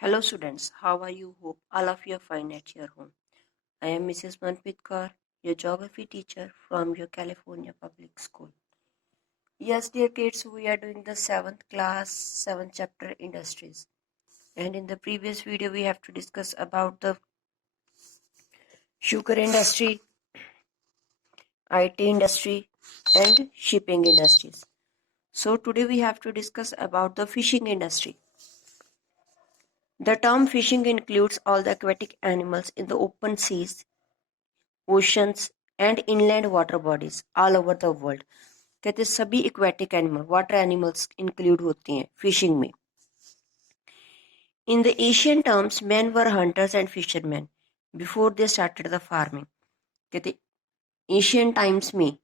Hello students, how are you? Hope all of you are fine at your home. I am Mrs. Manpreet Kaur, your geography teacher from your California Public School. Yes, dear kids, we are doing the 7th class, 7th chapter industries. And in the previous video, we have to discuss about the sugar industry, IT industry, and shipping industries. So today we have to discuss about the fishing industry. The term fishing includes all the aquatic animals in the open seas, oceans and inland water bodies all over the world. कहते हैं सभी aquatic animal water animals include होते हैं fishing में. In the Asian terms man were hunters and fisherman before they started the farming. कहते Asian times में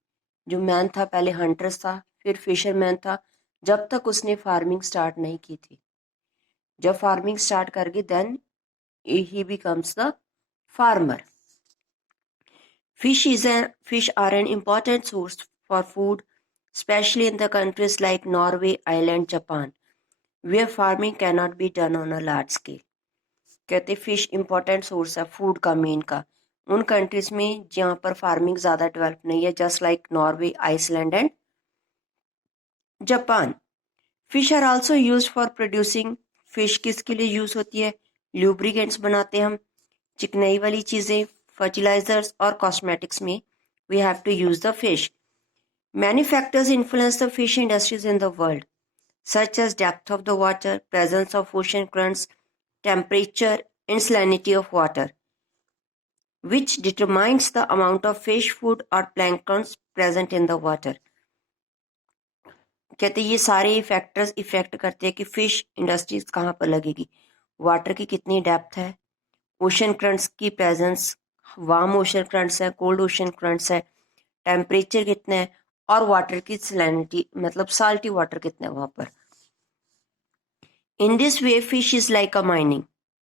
जो man था पहले हंटर्स था फिर फिशरमैन था जब तक उसने फार्मिंग स्टार्ट नहीं की थी. जब फार्मिंग स्टार्ट कर गई देन ही becomes the farmer. Fish are an important source for food, especially in the countries like Norway, Ireland, Japan, where farming cannot be done on a large scale. कहते fish important source है food का main का उन countries में जहाँ पर farming ज़्यादा develop नहीं है, just like Norway, Iceland and Japan. Fish are also use for producing. Fish किसके लिए यूज होती है? ल्यूब्रिकेंट्स बनाते हैं हम, चिकनाई वाली चीज़ें, फर्टिलाइजर्स और कॉस्मेटिक्स में we have to use the fish. Many factors influence the fish industries in the world, such as depth of the water, presence of ocean currents, temperature, and salinity of water, which determines the amount of fish, food, or planktons present in the water. कहते ये सारे factors effect करते हैं कि fish industries कहाँ पर लगेगी. Water की कितनी डेप्थ है, ओशन करंट्स की प्रेजेंस, वार्म ओशन करंट्स है, कोल्ड ओशन करंट्स है, टेम्परेचर कितना है और वाटर की सैलिनिटी मतलब साल्टी वाटर कितना है वहां पर. In this way fish is like a mining.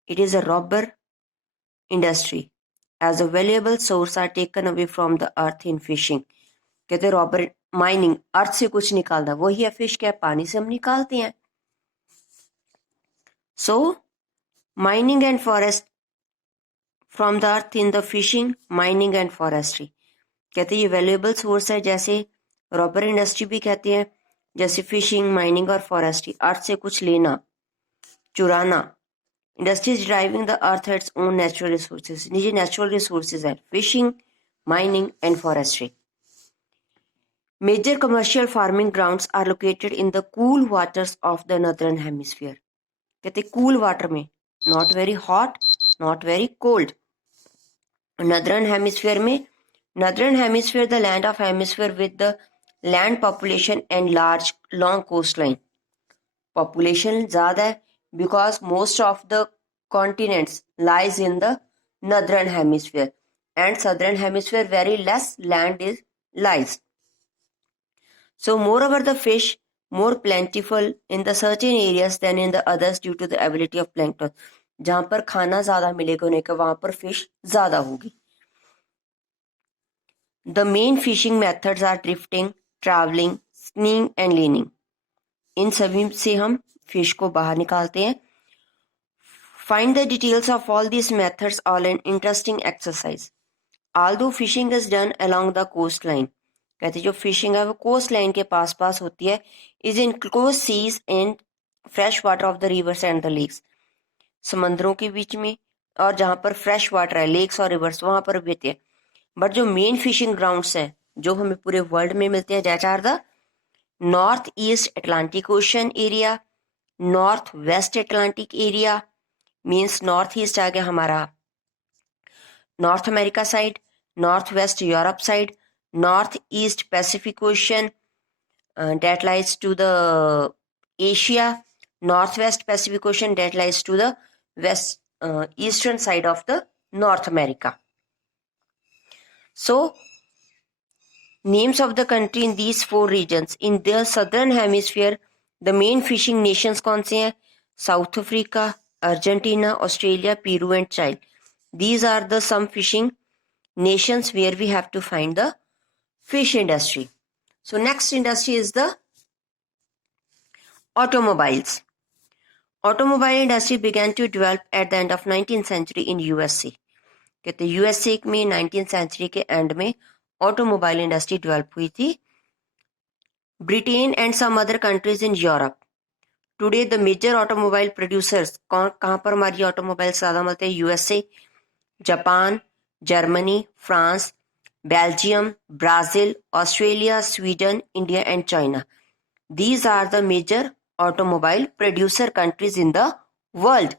It is a robber industry as a valuable source are taken away from the earth in fishing. कहते रॉबर माइनिंग अर्थ से कुछ निकालना वही है फिश. क्या पानी से हम निकालते हैं. So mining and forest from the earth in the fishing, mining and forestry. कहते ये वैल्यूएबल सोर्स है, जैसे रॉबर इंडस्ट्री भी कहते हैं, जैसे फिशिंग, माइनिंग और फॉरेस्ट्री अर्थ से कुछ लेना, चुराना. Industries driving the earth its own natural resources. ये नेचुरल रिसोर्सेज है fishing, mining and forestry. Major commercial farming grounds are located in the cool waters of the northern hemisphere. कहते cool water में, not very hot, not very cold. Northern hemisphere में, northern hemisphere the land of hemisphere with the land population and large long coast line. Population ज़्यादा है because most of the continents lies in the northern hemisphere and southern hemisphere very less land is lies. So moreover the fish more plentiful in the certain areas than in the others due to the ability of plankton. जहाँ पर खाना ज़्यादा मिलेगा उन्हें का वहाँ पर fish ज़्यादा होगी. The main fishing methods are drifting, traveling, skinning and leaning. इन सभी से हम फिश को बाहर निकालते हैं. Find the details of all these methods all an interesting exercise. Although fishing is done along the coastline, कहते जो फिशिंग है वो कोस्ट लाइन के पास पास होती है, is in close seas and fresh water of the rivers and the lakes. समंदरों के बीच में और जहाँ पर फ्रेश वाटर है, लेक्स और रिवर्स, वहाँ पर भी होती है. बट जो मेन फिशिंग ग्राउंड्स हैं जो हमें पूरे वर्ल्ड में मिलते हैं, that are the north east Atlantic ocean area, north west Atlantic area, means north east आ गया हमारा North America side, north west Europe side, north east Pacific ocean that lies to the Asia, north west Pacific ocean that lies to the west eastern side of the North America. So names of the country in these 4 regions. In the southern hemisphere the main fishing Nations कौन से हैं? South Africa, Argentina, Australia, Peru and Chile. These are the some fishing nations where we have to find the fish industry. So next industry is the automobiles. Automobile industry began to develop at the end of 19th century in USA. कहते USA में 19th century के and में automobile industry develop हुई थी. Britain and some other countries in Europe. Today the major automobile producers कहाँ पर हमारी automobile ज़्यादा मिलते हैं? USA, Japan, Germany, France, Belgium, Brazil, Australia, Sweden, India and China. These are the major automobile producer countries in the world.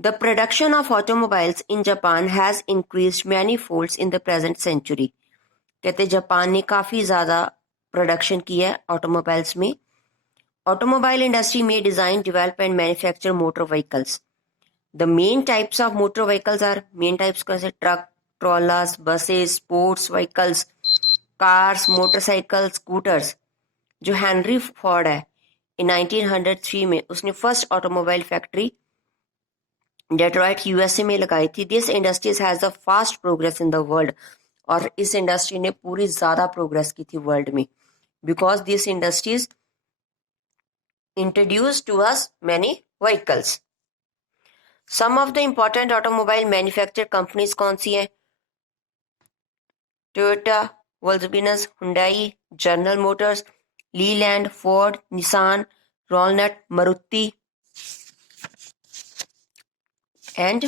The production of automobiles in Japan has increased many folds in the present century. कहते Japan ने काफ़ी ज़्यादा production की है automobiles में. Automobile industry में design, develop and manufacture motor vehicles. The main types of motor vehicles are, main types कैसे truck, trawlers, buses, sports vehicles, cars, motorcycle, scooters. जो हेनरी फोर्ड है इन 1903 में उसने first automobile factory Detroit USA में लगाई थी. This industries has the fast progress in the world. और इस इंडस्ट्री ने पूरी ज़्यादा प्रोग्रेस की थी वर्ल्ड में because this industries introduce to us many vehicles. Some of the important automobile manufacture companies कौन सी हैं? Toyota, Volkswagen, Hyundai, General Motors, Leyland, Ford, Nissan, Renault, Maruti and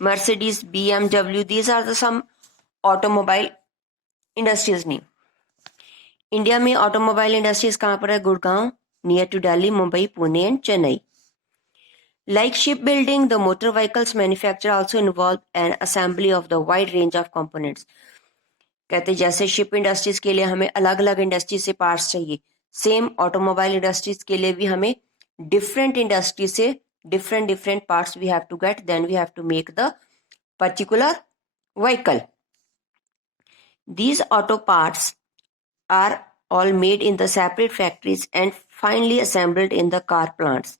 Mercedes, BMW. These are the some automobile industries name. India में automobile industries कहाँ पर है? Gurgaon, near to Delhi, Mumbai, Pune and Chennai. Like shipbuilding, the motor vehicles manufacture also involve an assembly of the wide range of components. कहते जैसे ship industries के लिए हमें अलग अलग इंडस्ट्री से पार्ट्स चाहिए, सेम ऑटोमोबाइल इंडस्ट्रीज के लिए भी हमें डिफरेंट इंडस्ट्री से different parts we have to get, then we have to make the particular vehicle. These auto parts are all made in the separate factories and finally assembled in the car plants.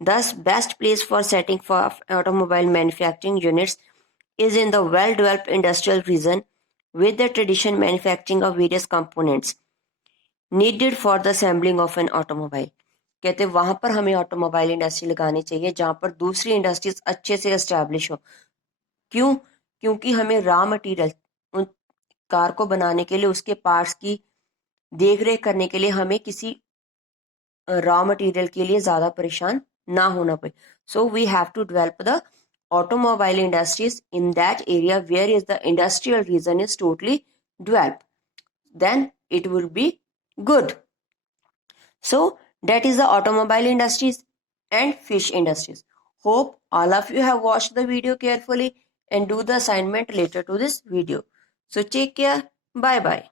Thus, best place for setting for automobile manufacturing units is in the well-developed industrial region with the traditional manufacturing of various components needed for the assembling of an automobile. कहते वहां पर हमें automobile industry लगानी चाहिए जहां पर दूसरी industries अच्छे से एस्टैब्लिश हो. क्यों? क्योंकि हमें रॉ मटेरियल उन कार को बनाने के लिए उसके पार्ट्स की देख रेख करने के लिए हमें किसी रॉ मटेरियल के लिए ज़्यादा परेशान ना होना पड़े. So we have to develop the automobile industries in that area where is the industrial region is totally develop. Then it will be good. So that is the automobile industries and fish industries. Hope all of you have watched the video carefully and do the assignment later to this video. So take care. Bye bye.